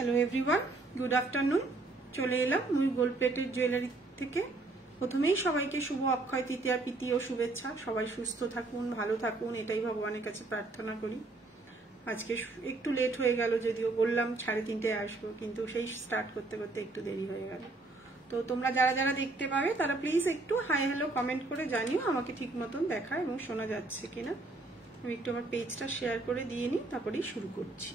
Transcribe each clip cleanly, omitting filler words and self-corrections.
Hello everyone, good afternoon. চলে এলাম মুই গোল্ড প্লেটেড জুয়েলারি থেকে। প্রথমেই সবাইকে শুভ অক্ষয় তৃতীয়া প্রীতি ও শুভেচ্ছা। সবাই সুস্থ থাকুন, ভালো থাকুন, এটাই ভগবানের কাছে প্রার্থনা করি। আজকে একটু লেট হয়ে গেল, যদিও বললাম 3:30টায় আসবো, কিন্তু সেই স্টার্ট করতে করতে একটু দেরি হয়ে গেল। তো তোমরা যারা যারা দেখতে পাবে তারা প্লিজ একটু হাই হ্যালো কমেন্ট করে জানিও আমাকে ঠিক মতন দেখা এবং শোনা যাচ্ছে কিনা। আমি একটু আমার পেজটা শেয়ার করে দিয়ে নিই, তারপরেই শুরু করছি।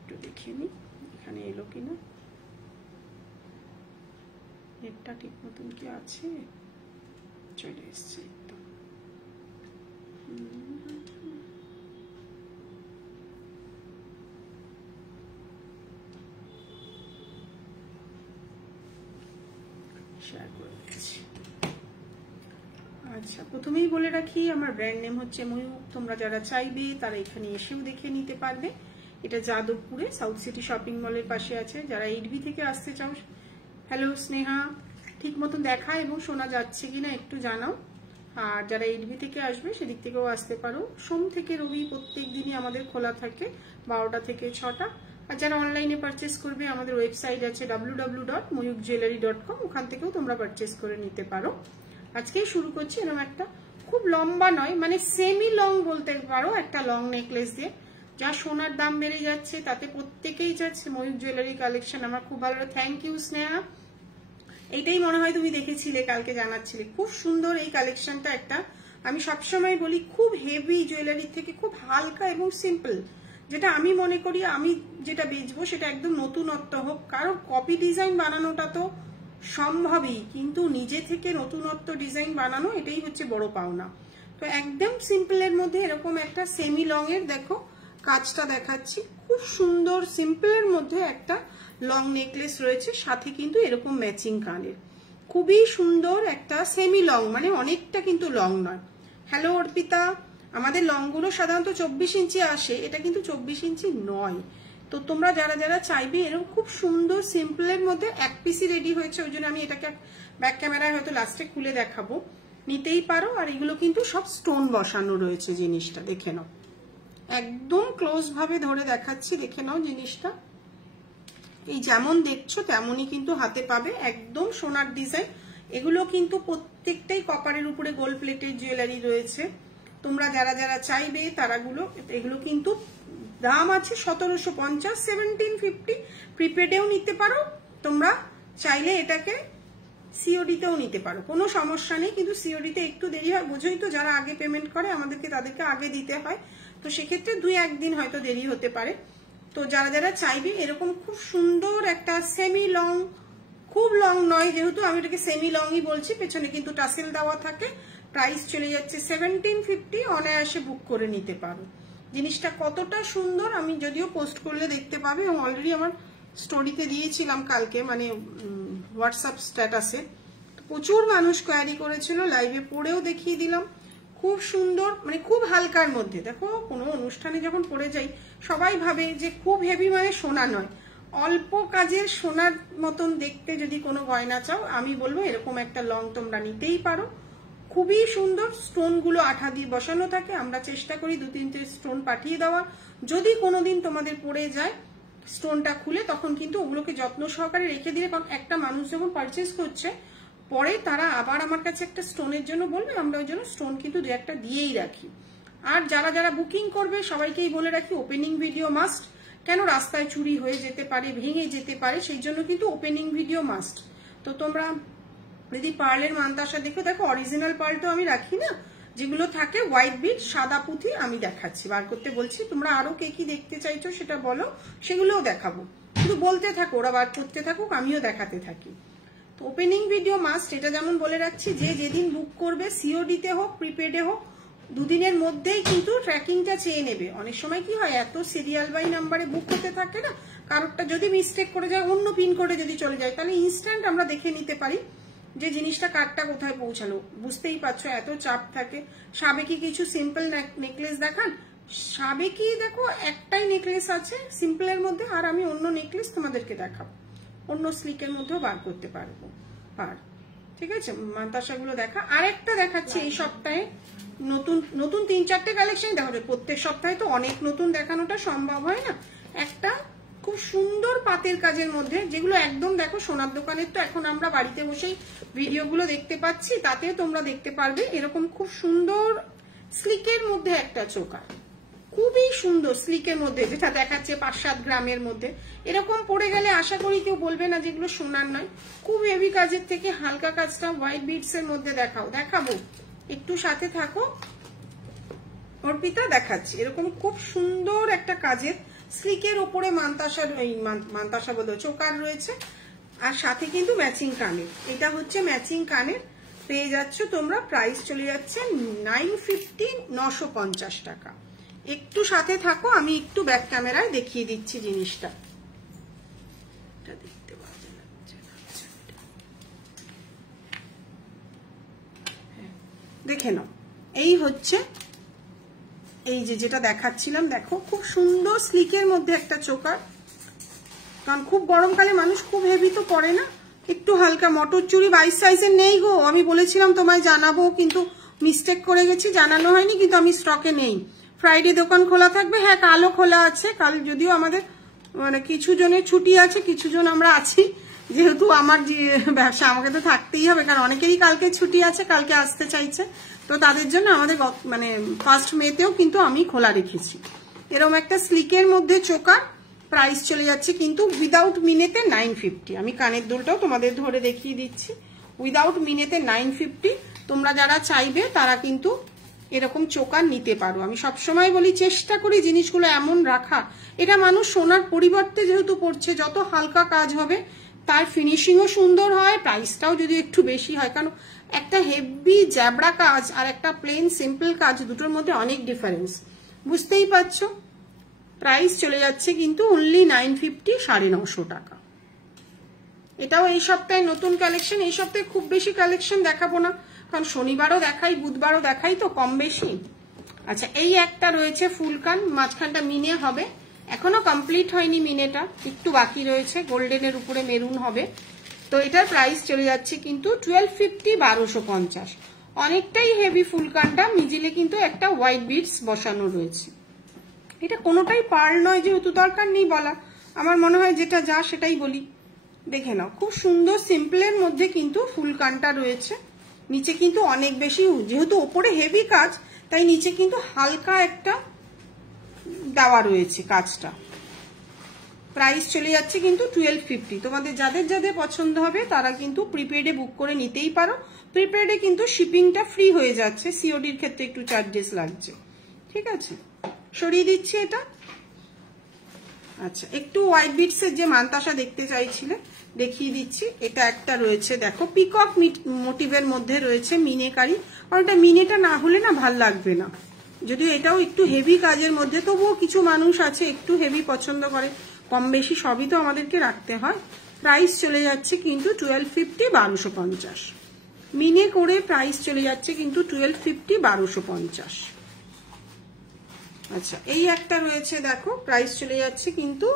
একটু দেখে নিই এখানে এলো কিনা, নেটটা ঠিক মতন কি আছে। চলে এসছে একদম। শেয়ার করে দিচ্ছি। আচ্ছা, প্রথমেই বলে রাখি আমার ব্র্যান্ড নেম হচ্ছে ময়ূক। তোমরা যারা চাইবে তারা এখানে এসেও দেখে নিতে পারবে। এটা যাদবপুরে সাউথ সিটি শপিং মলের পাশে আছে। যারা 8B থেকে আসতে চাও, হ্যালো স্নেহা, ঠিক মতন দেখা এবং শোনা যাচ্ছে কিনা একটু জানাও। আর যারা 8B থেকে আসবে সেদিক থেকেও আসতে পারো। সোম থেকে রবি প্রত্যেক দিনই আমাদের খোলা থাকে 12টা থেকে 6টা। আর যারা অনলাইনে পারচেস করবে, আমাদের ওয়েবসাইট আছে www.moyukjewellery.com, ওখান থেকেও তোমরা পারচেস করে নিতে পারো। আজকেই শুরু করছি এরকম একটা খুব লম্বা নয়, মানে সেমি লং বলতে পারো, একটা লং নেকলেস দিয়ে। যা সোনার দাম বেড়ে যাচ্ছে তাতে প্রত্যেকেই যাচ্ছে ময়ূক জুয়েলারি কালেকশন। আমার খুব ভালো, থ্যাংক ইউ স্নেহা। এইটাই মনে হয় তুমি দেখেছিলে, কালকে জানাচ্ছিলে। খুব সুন্দর এই কালেকশনটা। একটা আমি সবসময় বলি, খুব হেভি জুয়েলারি থেকে খুব হালকা এবং সিম্পল, যেটা আমি মনে করি আমি যেটা বেচবো সেটা একদম নতুনত্ব হোক। কারণ কপি ডিজাইন বানানোটা তো সম্ভবই, কিন্তু নিজে থেকে নতুনত্ব ডিজাইন বানানো এটাই হচ্ছে বড় পাওনা। তো একদম সিম্পলের মধ্যে এরকম একটা সেমি লং এর দেখো কাজটা দেখাচ্ছি। খুব সুন্দর সিম্পলের মধ্যে একটা লং নেকলেস রয়েছে, সাথে কিন্তু এরকম ম্যাচিং কানের। খুবই সুন্দর একটা সেমি লং, মানে অনেকটা কিন্তু লং নয়। হ্যালো অর্পিতা, আমাদের লং গুলো সাধারণত 24 ইঞ্চি আসে, এটা কিন্তু 24 ইঞ্চি নয়। তো তোমরা যারা যারা চাইবে এরকম খুব সুন্দর সিম্পলের মধ্যে, এক পিসি রেডি হয়েছে, ওই জন্য আমি এটাকে ব্যাক ক্যামেরায় হয়তো লাস্টে খুলে দেখাবো, নিতেই পারো। আর এগুলো কিন্তু সব স্টোন বসানো রয়েছে, জিনিসটা দেখে নাও। একদম ক্লোজ ভাবে ধরে দেখাচ্ছি, দেখে নাও জিনিসটা। এই যেমন দেখছো তেমনই কিন্তু হাতে পাবে, একদম সোনার ডিজাইন। এগুলো কিন্তু প্রত্যেকটাই কপারের উপরে গোল্ড প্লেটেড জুয়েলারি রয়েছে। তোমরা যারা যারা চাইবে তারাগুলো, এগুলো কিন্তু দাম আছে 1750, 1750। প্রিপেডেও নিতে পারো তোমরা, চাইলে এটাকে সিওডিতেও নিতে পারো, কোনো সমস্যা নেই। কিন্তু সিওডিতে একটু দেরি হয়, বোঝোই তো, যারা আগে পেমেন্ট করে আমাদেরকে তাদেরকে আগে দিতে হয়, তো সেক্ষেত্রে 2-1 দিন হয়তো দেরি হতে পারে। তো যারা যারা চাইবে এরকম খুব সুন্দর একটা সেমি লং, খুব লং নয় যেহেতু আমি এটাকে সেমি লংই বলছি, পেছনে কিন্তু টাসেল দেওয়া থাকে। প্রাইস চলে যাচ্ছে 1750, অনায়াসে বুক করে নিতে পারো। জিনিসটা কতটা সুন্দর আমি যদিও পোস্ট করলে দেখতে পাবে, এবং অলরেডি আমার স্টোরিতে দিয়েছিলাম কালকে, মানে হোয়াটসঅ্যাপ স্ট্যাটাসে। প্রচুর মানুষ কোয়ারি করেছিল, লাইভে পড়েও দেখিয়ে দিলাম। খুব সুন্দর, মানে খুব হালকার মধ্যে। দেখো, কোনো অনুষ্ঠানে যখন পরে যাই সবাই ভাবে যে খুব হেভি মানে সোনা নয়, অল্প কাজের সোনার মতন দেখতে যদি কোনো গয়না চাও, আমি বলবো এরকম একটা লং তোমরা নিতেই পারো। খুবই সুন্দর, স্টোন গুলো আঠা দিয়ে বসানো থাকে। আমরা চেষ্টা করি 2-3টে স্টোন পাঠিয়ে দেওয়ার। যদি কোনোদিন তোমাদের পড়ে যায় স্টোনটা খুলে, তখন কিন্তু ওগুলোকে যত্ন সহকারে রেখে দিলে, কারণ একটা মানুষ যখন পারচেস করছে পরে তারা আবার আমার কাছে একটা স্টোনের জন্য বলবে, আমরা ওই জন্য স্টোন কিন্তু 2-1টা দিয়েই রাখি। আর যারা যারা বুকিং করবে সবাইকেই বলে রাখি, ওপেনিং ভিডিও মাস্ট। কেন, রাস্তায় চুরি হয়ে যেতে পারে, ভেঙে যেতে পারে, সেই জন্য কিন্তু ওপেনিং ভিডিও মাস্ট। তো তোমরা যদি পার্লের মানতাসা দেখো অরিজিনাল পার্ল তো আমি রাখি না, যেগুলো থাকে হোয়াইট বিট, সাদা পুঁথি, আমি দেখাচ্ছি, বার করতে বলছি। তোমরা আরো কে কি দেখতে চাইছো সেটা বলো, সেগুলোও দেখাবো। শুধু বলতে থাকো, ওরা বার করতে থাকুক, আমিও দেখাতে থাকি। তো ওপেনিং ভিডিও মাস্ট, এটা যেমন বলে রাখছি, যে যেদিন বুক করবে, সিওডিতে হোক প্রিপেডে হোক, 2 দিনের মধ্যেই কিন্তু ট্র্যাকিংটা চেয়ে নেবে। অনেক সময় কি হয়, এত সিরিয়াল বাই নাম্বারে বুক করতে থাকে না, কারোরটা যদি মিস্টেক করে যায়, অন্য পিন করে যদি চলে যায়, তাহলে ইনস্ট্যান্ট আমরা দেখে নিতে পারি যে জিনিসটা কারটা কোথায় পৌঁছালো। বুঝতেই পারছো এত চাপ থাকে। সাবেকি কিছু সিম্পল নেকলেস দেখান, সাবেকি দেখো একটাই নেকলেস আছে সিম্পলের মধ্যে, আর আমি অন্য নেকলেস তোমাদেরকে দেখাবো, অন্য স্লিকের মধ্যেও বার করতে পারবো। আর ঠিক আছে, মানতাসাগুলো দেখা। আরেকটা দেখাচ্ছি এই সপ্তাহে, নতুন নতুন 3-4টে কালেকশন দেখাবে। প্রত্যেক সপ্তাহে তো অনেক নতুন দেখানোটা সম্ভব হয় না। একটা খুব সুন্দর পাতের কাজের মধ্যে, যেগুলো একদম দেখো সোনার দোকানের তো এখন আমরা বাড়িতে বসেই ভিডিওগুলো দেখতে পাচ্ছি, তাতে তোমরা দেখতে পারবে এরকম খুব সুন্দর স্লিকের মধ্যে একটা চোকার, খুবই সুন্দর স্লিকের মধ্যে, যেটা দেখাচ্ছে 5-7 গ্রামের মধ্যে। এরকম পড়ে গেলে আশা করি কেউ বলবে না যেগুলো সোনার নয়। খুব হেভি কাজের থেকে হালকা কাজটা হোয়াইট বিটস এর মধ্যে দেখাবো, একটু সাথে থাকো। অর্পিতা দেখাচ্ছি এরকম খুব সুন্দর একটা কাজের স্লিকের ওপরে মান্তাসা বলে চোকার রয়েছে, আর সাথে কিন্তু ম্যাচিং কানের। এটা হচ্ছে ম্যাচিং কানের, পেয়ে যাচ্ছ তোমরা। প্রাইস চলে যাচ্ছে 950, 950 টাকা। একটু সাথে থাকো, আমি একটু ব্যাক ক্যামেরায় দেখিয়ে দিচ্ছি জিনিসটা। দেখতে পাওয়া যাচ্ছে, দেখে নাও। এই হচ্ছে এই যেটা দেখাচ্ছিলাম, দেখো খুব সুন্দর স্লিকের মধ্যে একটা চোকার। কারণ খুব গরমকালে মানুষ খুব হেভি তো পরে না, একটু হালকা। মটর চুড়ি 22 সাইজের নেই গো, আমি বলেছিলাম তোমায় জানাবো, কিন্তু মিস্টেক করে গেছি, জানানো হয়নি, কিন্তু আমি স্টকে নেই। ফ্রাইডে দোকান খোলা থাকবে, হ্যাঁ কালও খোলা আছে। কাল যদিও আমাদের মানে কিছু জনের ছুটি আছে, কিছু জন আমরা আছি, যেহেতু আমার ব্যবসা আমাকে তো থাকতেই হবে, কারণ অনেকেরই কালকে ছুটি আছে, কালকে আসতে চাইছে, তো তাদের জন্য আমাদের মানে 1 মেতেও কিন্তু আমি খোলা রেখেছি। এরকম একটা স্লিকের মধ্যে চোকার, প্রাইস চলে যাচ্ছে কিন্তু উইদাউট মিনেতে 950। আমি কানের দুলটাও তোমাদের ধরে দেখিয়ে দিচ্ছি, উইদাউট মিনেতে 950। তোমরা যারা চাইবে তারা কিন্তু এরকম চোকার নিতে পারো। আমি সবসময় বলি চেষ্টা করি জিনিসগুলো এমন রাখা, এটা মানুষ সোনার পরিবর্তে যেহেতু পড়ছে, যত হালকা কাজ হবে তার ফিনিশিংও সুন্দর হয়, প্রাইসটাও যদি একটু বেশি হয়। কারণ একটা হেভি জ্যাবড়া কাজ আর একটা প্লেন সিম্পল কাজ, দুটোর মধ্যে অনেক ডিফারেন্স, বুঝতেই পারছো। প্রাইস চলে যাচ্ছে কিন্তু অনলি 950, 950 টাকা। এটাও এই সপ্তাহে নতুন কালেকশন। এই সপ্তাহে খুব বেশি কালেকশন দেখাবো না, কারণ শনিবারও দেখাই, বুধবারও দেখাই, তো কম বেশি। আচ্ছা, এই একটা রয়েছে ফুলকান, মাঝখানটা মিনে হবে, এখনো কমপ্লিট হয়নি মিনেটা, একটু বাকি রয়েছে, গোল্ডেনের উপরে মেরুন হবে। তো এটার প্রাইস চলে যাচ্ছে কিন্তু 1250, 1250। অনেকটাই হেভি ফুলকানটা, মিডিলে কিন্তু একটা হোয়াইট বিটস বসানো রয়েছে। এটা কোনোটাই পার্ল নয়, যেহেতু দরকার নেই বলা, আমার মনে হয় যেটা যা সেটাই বলি। দেখে নাও, খুব সুন্দর সিম্পলের মধ্যে কিন্তু ফুলকানটা রয়েছে। নিচে কিন্তু অনেক বেশি, যেহেতু ওপরে হেভি কাজ, তাই নিচে কিন্তু হালকা একটা দেওয়া রয়েছে কাজটা। প্রাইস চলে যাচ্ছে কিন্তু 1250। তোমাদের যাদের যাদের পছন্দ হবে তারা কিন্তু প্রিপেডে বুক করে নিতেই পারো। প্রিপেডে কিন্তু শিপিংটা ফ্রি হয়ে যাচ্ছে, সিওডির ক্ষেত্রে একটু চার্জেস লাগছে। ঠিক আছে, সরিয়ে দিচ্ছি এটা। আচ্ছা, একটু হোয়াইট বিটসের যে মান্তাসা দেখতে চাইছিলে দেখিয়ে দিচ্ছি। এটা একটা রয়েছে, দেখো পিকক মোটিভের মধ্যে রয়েছে মিনেকারি, কারণ এটা মিনেটা না হলে না ভাল লাগবে না। যদিও এটাও একটু হেভি কাজের মধ্যে, তবুও কিছু মানুষ আছে একটু হেভি পছন্দ করে, কম বেশি সবই তো আমাদেরকে রাখতে হয়। প্রাইস চলে যাচ্ছে কিন্তু 1250, 1250 মিনে করে। প্রাইস চলে যাচ্ছে কিন্তু 1250, 1250। আচ্ছা, এই একটা রয়েছে, দেখো প্রাইস চলে যাচ্ছে কিন্তু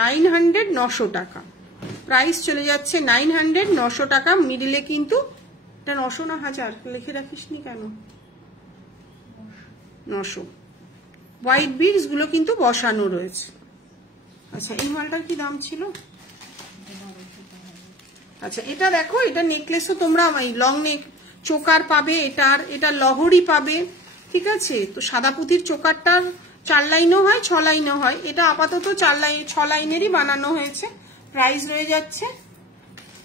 900, 900 টাকা। প্রাইস চলে যাচ্ছে 900, 900 টাকা। মিডিলে কিন্তু এটা 900 না 1000 লিখে রাখিসনি কেন? 900। হোয়াইট বিডস গুলো কিন্তু বসানো রয়েছে। আচ্ছা, এই মালটার কি দাম ছিল? আচ্ছা, এটা দেখো, এটা নেকলেসও তোমরা লং নেক চোকার পাবে, এটা লহরি পাবে। ঠিক আছে, তো সাদা পুঁতির চোকারটার 4 লাইনও হয়, 6 লাইনও হয়। এটা আপাতত 6 লাইনেরই বানানো হয়েছে। প্রাইস রয়ে যাচ্ছে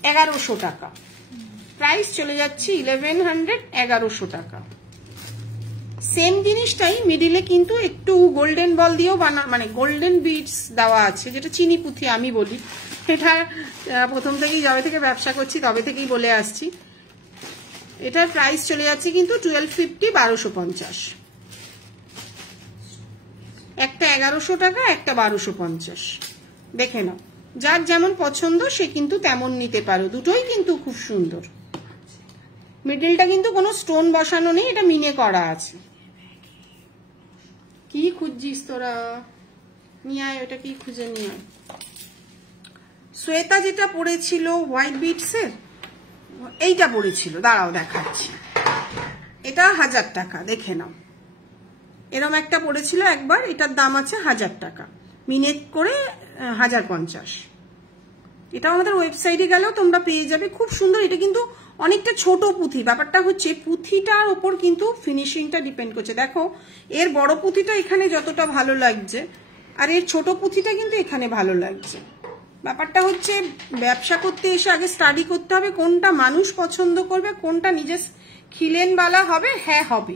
1100 টাকা। প্রাইস চলে যাচ্ছে 1100, 1100 টাকা। সেম জিনিসটাই মিডিলে কিন্তু একটু গোল্ডেন বল দিয়েও মানে গোল্ডেন বিটস দেওয়া আছে, যেটা চিনি পুঁথি আমি বলি। এটা প্রথম থেকেই, যবে থেকে ব্যবসা করছি তবে থেকেই বলে আসছি। এটার প্রাইস চলে যাচ্ছে কিন্তু 1250, 1250। একটা 1100 টাকা, একটা 1250। দেখে নাও, যার যেমন পছন্দ সে কিন্তু তেমন নিতে পারো। দুটোই কিন্তু খুব সুন্দর। মিডলটা কিন্তু কোনো স্টোন বসানো নেই, এটা মিনে করা আছে। কি খুঁজছিস তোরা? নিয়ে আয়, ওটা কি খুঁজে নিয়ে আয়। শ্বেতা যেটা পড়েছিল হোয়াইট বিটসের, এইটা পড়েছিল, দাঁড়াও দেখাচ্ছি। এটা 1000 টাকা, দেখে নাও। এরম একটা পড়েছিল একবার, এটার দাম আছে 1000 টাকা। মিনেট করে 1050। এটা আমাদের ওয়েবসাইটে গেলেও তোমরা পেয়ে যাবে, খুব সুন্দর। এটা কিন্তু অনেকটা ছোট পুঁথি, ব্যাপারটা হচ্ছে পুঁথিটার ওপর কিন্তু ফিনিশিংটা ডিপেন্ড করছে। দেখো এর বড় পুঁথিটা এখানে যতটা ভালো লাগছে, আর এর ছোট পুঁথিটা কিন্তু এখানে ভালো লাগছে। ব্যাপারটা হচ্ছে ব্যবসা করতে এসে আগে স্টাডি করতে হবে কোনটা মানুষ পছন্দ করবে, কোনটা নিজের খিলেন বালা হবে। হ্যাঁ হবে,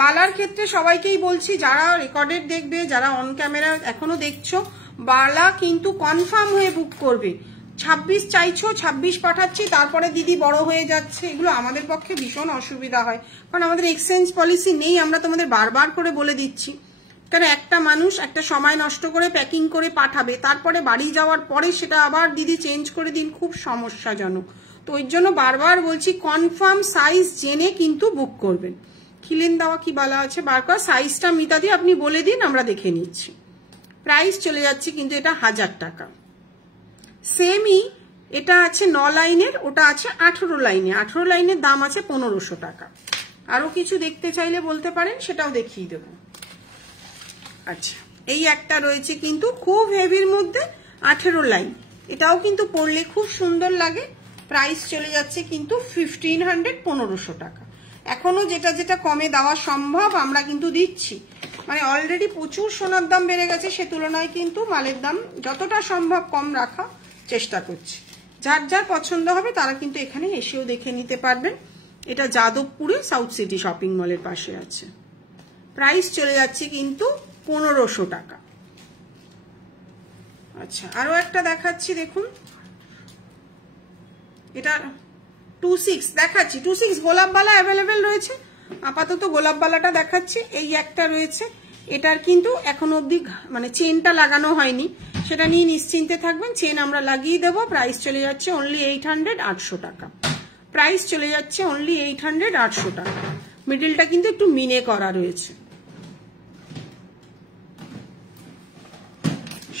বালার ক্ষেত্রে সবাইকেই বলছি, যারা রেকর্ডেড দেখবে, যারা অন ক্যামেরা এখনো দেখছো, বালা কিন্তু কনফার্ম হয়ে বুক করবে। 26 চাইছো, 26 পাঠাচ্ছি, তারপরে দিদি বড় হয়ে যাচ্ছে, এগুলো আমাদের পক্ষে ভীষণ অসুবিধা হয়, কারণ আমাদের এক্সচেঞ্জ পলিসি নেই। আমরা তোমাদের বারবার করে বলে দিচ্ছি, কারণ একটা মানুষ একটা সময় নষ্ট করে প্যাকিং করে পাঠাবে, তারপরে বাড়ি যাওয়ার পরে সেটা আবার দিদি চেঞ্জ করে দিন, খুব সমস্যাজনক। তো ওই জন্য বারবার বলছি কনফার্ম সাইজ জেনে কিন্তু বুক করবেন। খিলেন দেওয়া কি বলা আছে বার কর, সাইজটা মিতা দিয়ে আপনি বলে দিন, আমরা দেখে নিচ্ছি। প্রাইস চলে যাচ্ছে কিন্তু এটা 1000 টাকা। সেমই এটা আছে 9 লাইনের, ওটা আছে 18 লাইনে। 18 লাইনের দাম আছে 1500 টাকা। আরো কিছু দেখতে চাইলে বলতে পারেন, সেটাও দেখিয়ে দেবো। আচ্ছা, এই একটা রয়েছে কিন্তু খুব হেভির মধ্যে 18 লাইন, এটাও কিন্তু পরলে খুব সুন্দর লাগে। প্রাইস চলে যাচ্ছে কিন্তু 1500, 1500 টাকা। এখনো যেটা যেটা কমে দেওয়া সম্ভব আমরা কিন্তু দিচ্ছি, মানে অলরেডি প্রচুর সোনার দাম বেড়ে গেছে, সে তুলনায় কিন্তু মালের দাম যতটা সম্ভব কম রাখা চেষ্টা করছি। যার যার পছন্দ হবে তারা কিন্তু এখানে এসেও দেখে নিতে পারবেন। এটা যাদবপুরে সাউথ সিটি শপিং মলের পাশে আছে। প্রাইস চলে যাচ্ছে কিন্তু 1500 টাকা। আচ্ছা, আরো একটা দেখাচ্ছি, দেখুন এটা 26 দেখাচ্ছি। 26 গোলাপবালা অ্যাভেলেবেল রয়েছে, আপাতত গোলাপবালাটা দেখাচ্ছি। এই একটা রয়েছে, এটার কিন্তু এখনো অবধি মানে চেনটা লাগানো হয়নি, সেটা নিয়ে নিশ্চিন্তে থাকবেন, চেন আমরা লাগিয়ে দেবো। প্রাইস চলে যাচ্ছে অনলি 800, 800 টাকা। প্রাইস চলে যাচ্ছে অনলি 800, 800 টাকা। মিডলটা কিন্তু একটু মিনে করা রয়েছে।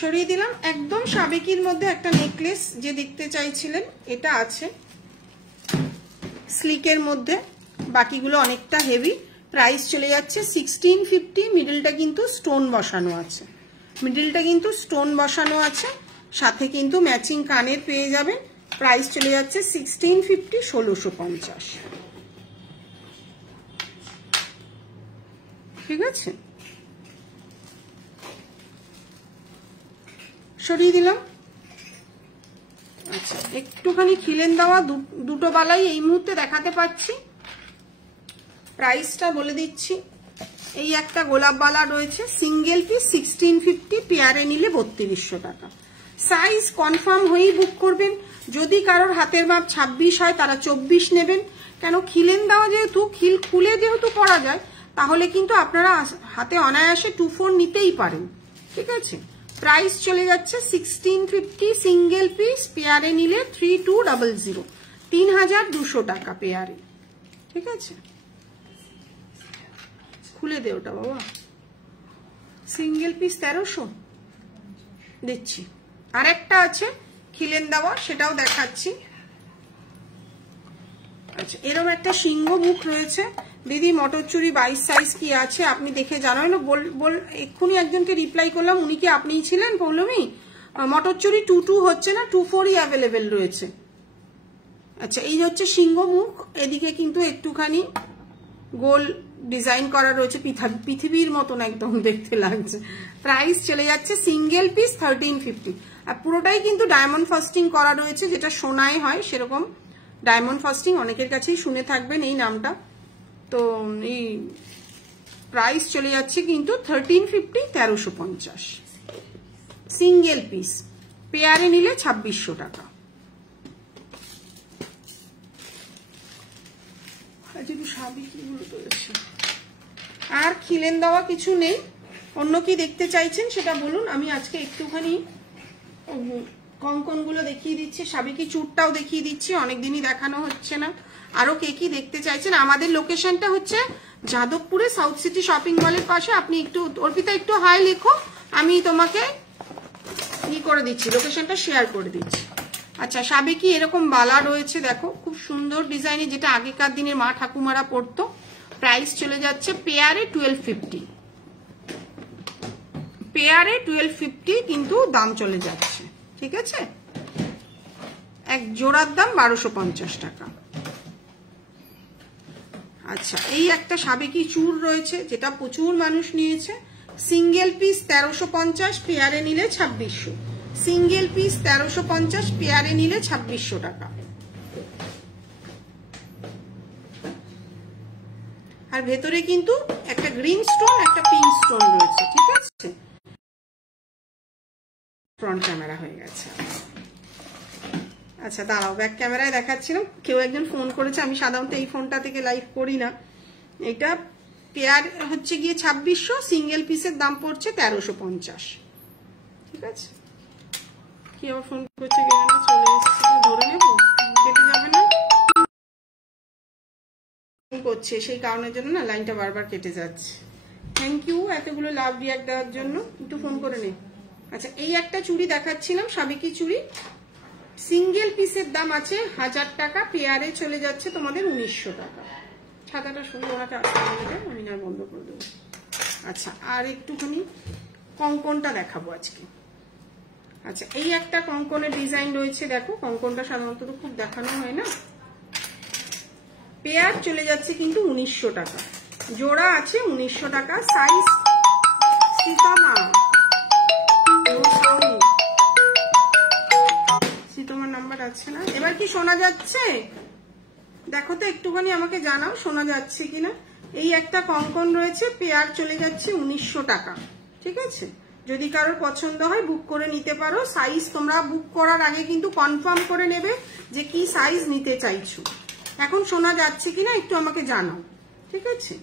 সরিয়ে দিলাম। একদম সাবেকির মধ্যে একটা নেকলেস যে দেখতে চাইছিলেন, এটা আছে স্লিকের মধ্যে, বাকিগুলো অনেকটা হেভি। প্রাইস চলে যাচ্ছে 1650। মিডলটা কিন্তু স্টোন বসানো আছে, মিডলটা কিন্তু স্টোন বসানো আছে, সাথে কিন্তু ম্যাচিং কানের পেয়ে যাবেন। প্রাইস চলে যাচ্ছে 1650, 1650। ঠিক আছে, সরিয়ে দিলাম। আচ্ছা, একটুখানি খিলেন দেওয়া দুটো বালাই এই মুহূর্তে দেখাতে পাচ্ছি। প্রাইসটা বলে দিচ্ছি। এই একটা গোলাপ বালা রয়েছে, সিঙ্গেল পিস 1650, পেয়ারে নিলে 3200 টাকা। সাইজ কনফার্ম হয়েই বুক করবেন। যদি কারোর হাতের মাপ 26 হয় তারা 24 নেবেন, কেন খিলেন দেওয়া যেহেতু, খিল খুলে যেহেতু পরা যায়, তাহলে কিন্তু আপনারা হাতে অনায়াসে 24 নিতেই পারেন। ঠিক আছে, প্রাইস চলে যাচ্ছে 1650, সিঙ্গেল পিস, পেয়ারে নিলে 3200, 3200 টাকা পেয়ারে। ঠিক আছে, খুলে দে ওটা বাবা। সিঙ্গেল পিস 1300 দিচ্ছি। আর একটা আছে খিলেন দেওয়া, সেটাও দেখাচ্ছি। আচ্ছা, এরকম একটা সিংহ মুখ রয়েছে। দিদি মটরচুরি 22 সাইজ কি আছে আপনি দেখে জানান। এক্ষুনি একজনকে রিপ্লাই করলাম, উনি কি আপনিই ছিলেন পৌলমী? মটরচুরি 22 হচ্ছে না, 24ই অ্যাভেলেবেল রয়েছে। আচ্ছা, এই হচ্ছে সিংহ মুখ, এদিকে কিন্তু একটুখানি গোল ডিজাইন করা রয়েছে, পৃথিবীর মতন একদম দেখতে লাগছে। প্রাইস চলে যাচ্ছে সিঙ্গেল পিস 1350। আর পুরোটাই কিন্তু ডায়মন্ড ফাস্টিং করা রয়েছে, যেটা সোনায় হয় সেরকম ডায়মন্ড ফাস্টিং, অনেকের কাছেই শুনে থাকবেন এই নামটা। তো এই প্রাইস চলে যাচ্ছে কিন্তু 1350, 1350 সিঙ্গেল পিস, পেয়ারে নিলে 2600 টাকা। আর খিলেন দেওয়া কিছু নেই। অন্য কি দেখতে চাইছেন সেটা বলুন, আমি আজকে একটুখানি কঙ্কনগুলো দেখিয়ে দিচ্ছি, সাবেকি চুরটাও দেখিয়ে দিচ্ছি, অনেকদিনই দেখানো হচ্ছে না। আরো কে কি দেখতে চাইছেন? আমাদের লোকেশনটা হচ্ছে যাদবপুরে সাউথ সিটি শপিং মলের পাশে। আপনি একটু অর্পিতা একটু হাই লেখো, আমি তোমাকে ই করে দিচ্ছি, লোকেশনটা শেয়ার করে দিচ্ছি। আচ্ছা, সাবেকি এরকম বালা রয়েছে, দেখো খুব সুন্দর ডিজাইনে, যেটা আগেকার দিনের মা ঠাকুমারা পরতো। প্রাইস চলে যাচ্ছে পেয়ারে 1250। পেয়ারে 1250 কিন্তু দাম চলে যাচ্ছে, ঠিক আছে। এক জোড়ার দাম 1250 টাকা। আচ্ছা, এই একটা সাবেকি চুর রয়েছে যেটা প্রচুর মানুষ নিয়েছে। সিঙ্গেল পিস 1350, পেয়ারে নিলে 2600। সিঙ্গেল পিস 1350, পেয়ারে নিলে 2600 টাকা। আর ভেতরে কিন্তু একটা গ্রিন স্টোন, একটা পিঙ্ক স্টোন রয়েছে, ঠিক আছে। ফ্রন্ট ক্যামেরা হয়ে গেছে। আচ্ছা দাঁড়াও, ব্যাক ক্যামেরায় দেখাচ্ছিলাম। কেউ একজন ফোন করেছে, আমি সাধারণত এই ফোনটা থেকে লাইভ করি না। এটা পেয়ার হচ্ছে গিয়ে 2600, সিঙ্গেল পিসের দাম পড়ছে 1350, ঠিক আছে। কি আবার ফোন করছে, চলে এসেছে, ধরে নেবো, কেটে যাবে না করছে, সেই কারণের জন্য না লাইনটা বারবার কেটে যাচ্ছে। থ্যাংক ইউ এতগুলো লাভ রিয়াক্ট দেওয়ার জন্য, একটু ফোন করে নে। আচ্ছা, এই একটা চুড়ি দেখাচ্ছিলাম, সাবেকি চুড়ি। সিঙ্গেল পিসের দাম আছে 1000 টাকা, পেয়ারে চলে যাচ্ছে তোমাদের 1900 টাকা। ছাতাটা শুনে ওনাকে আসতে বলে, আমি না বন্ধ করে দেবো। আচ্ছা, আর একটুখানি কঙ্কনটা দেখাবো আজকে। আচ্ছা, এই একটা কঙ্কনের ডিজাইন রয়েছে, দেখো কঙ্কনটা সাধারণত খুব দেখানো হয় না। পেয়ার চলে যাচ্ছে কিন্তু 1900 টাকা, জোড়া আছে 1900 টাকা। সাইজ সীতামা, সীতামার নাম্বার আছে না। এবার কি শোনা যাচ্ছে? দেখো তো একটুখানি আমাকে জানাও শোনা যাচ্ছে কিনা। এই একটা কঙ্কন রয়েছে, পেয়ার চলে যাচ্ছে 1900 টাকা, ঠিক আছে। যদি কারোর পছন্দ হয় বুক করে নিতে পারো। সাইজ তোমরা বুক করার আগে কিন্তু কনফার্ম করে নেবে যে কি সাইজ নিতে চাইছো। এখন শোনা যাচ্ছে কিনা একটু আমাকে জানাও, ঠিক আছে।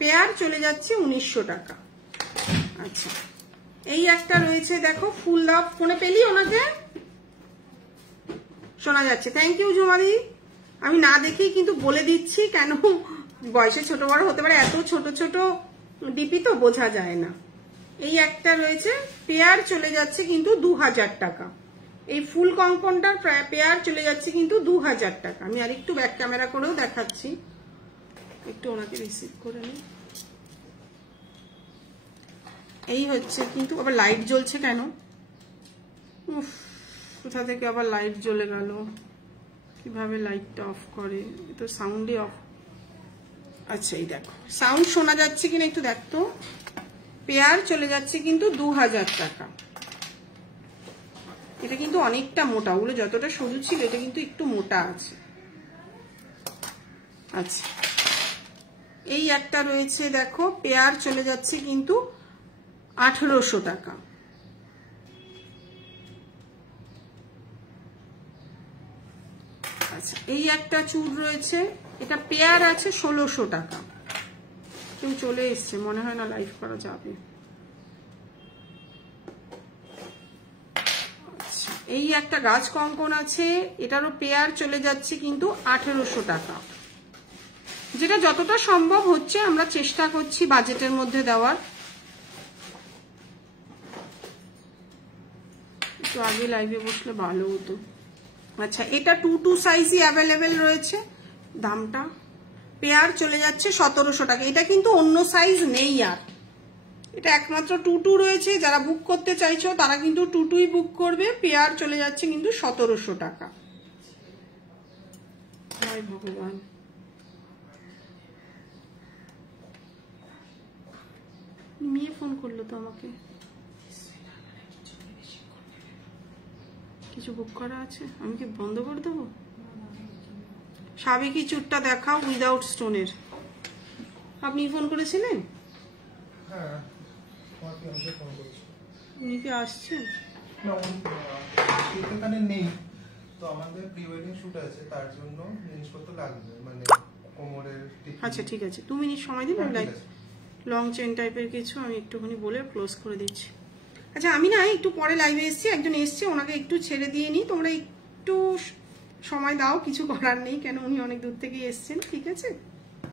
পেয়ার চলে যাচ্ছে 1900 টাকা। আচ্ছা, এই একটা রয়েছে দেখো, ফুল দাও। ফোনে পেলি ওনাকে? শোনা যাচ্ছে, থ্যাংক ইউ জুমাদি। আমি না দেখেই কিন্তু বলে দিচ্ছি, কেন বয়সে ছোট বড় হতে পারে, এত ছোট ছোট ডিপি তো বোঝা যায় না। এই একটা রয়েছে, পেয়ার চলে যাচ্ছে কিন্তু 2000 টাকা। এই ফুল কঙ্কনটার পেয়ার চলে যাচ্ছে কিন্তু 2000 টাকা। আমি আর একটু ব্যাক ক্যামেরা করেও দেখাচ্ছি, একটু ওনাকে রিসিভ করে নিই। এই হচ্ছে কিন্তু, আবার লাইট জ্বলছে কেন? উফ, কোথা থেকে আবার লাইট জ্বলে গেল, কিভাবে লাইটটা অফ করে? তো সাউন্ডই অফ। আচ্ছা, এই দেখো সাউন্ড শোনা যাচ্ছে কিনা একটু দেখতো। পেয়ার চলে যাচ্ছে কিন্তু 2000 টাকা। এটা কিন্তু অনেকটা মোটা, ওগুলো যতটা সরু ছিল এটা কিন্তু একটু মোটা আছে। আচ্ছা, এই একটা রয়েছে দেখো, পেয়ার চলে যাচ্ছে কিন্তু 1800 টাকা। আচ্ছা, এই একটা চুড় রয়েছে, এটা পেয়ার আছে 1600 টাকা। কেউ চলে এসছে, মনে হয় না লাইভ করা যাবে। আচ্ছা, এই একটা গাছ কঙ্কন আছে, এটারও পেয়ার চলে যাচ্ছে কিন্তু 1800 টাকা। যেটা যতটা সম্ভব হচ্ছে আমরা চেষ্টা করছি বাজেটের মধ্যে দেওয়ার। একটু আগে লাইভে বসলে ভালো হতো। আচ্ছা, এটা 2 সাইজই অ্যাভেলেবেল রয়েছে। দামটা পেয়ার চলে যাচ্ছে 1700 টাকা। এটা কিন্তু অন্য সাইজ নেই আর, এটা একমাত্র 2 রয়েছে। যারা বুক করতে চাইছো তারা কিন্তু 2 বুক করবে। পেয়ার চলে যাচ্ছে কিন্তু 1700 টাকা। হায় ভগবান, মেয়ে ফোন করলো তো আমাকে, কিছু বুক করা আছে, আমি কি বন্ধ করে দেবো? সাবেকি চুটটা দেখাও উইদাউট স্টোনের। আপনি ফোন করেছিলেন? উনি কি আসছেন? নেই তো, আমাদের প্রি ওয়েডিং শুট আছে, তার জন্য জিনিসপত্র লাগবে, মানে কোমরের। আচ্ছা ঠিক আছে, 2 মিনিট সময় দিন। লাইক লং চেন টাইপের কিছু আমি একটুখানি বলে ক্লোজ করে দিচ্ছি। আচ্ছা, আমি না একটু পরে লাইভে এসেছি, একজন এসছে, ওনাকে একটু ছেড়ে দিয়ে নিই। তোমরা একটু সময় দাও, কিছু করার নেই, কেন উনি অনেক দূর থেকে এসছেন, ঠিক আছে।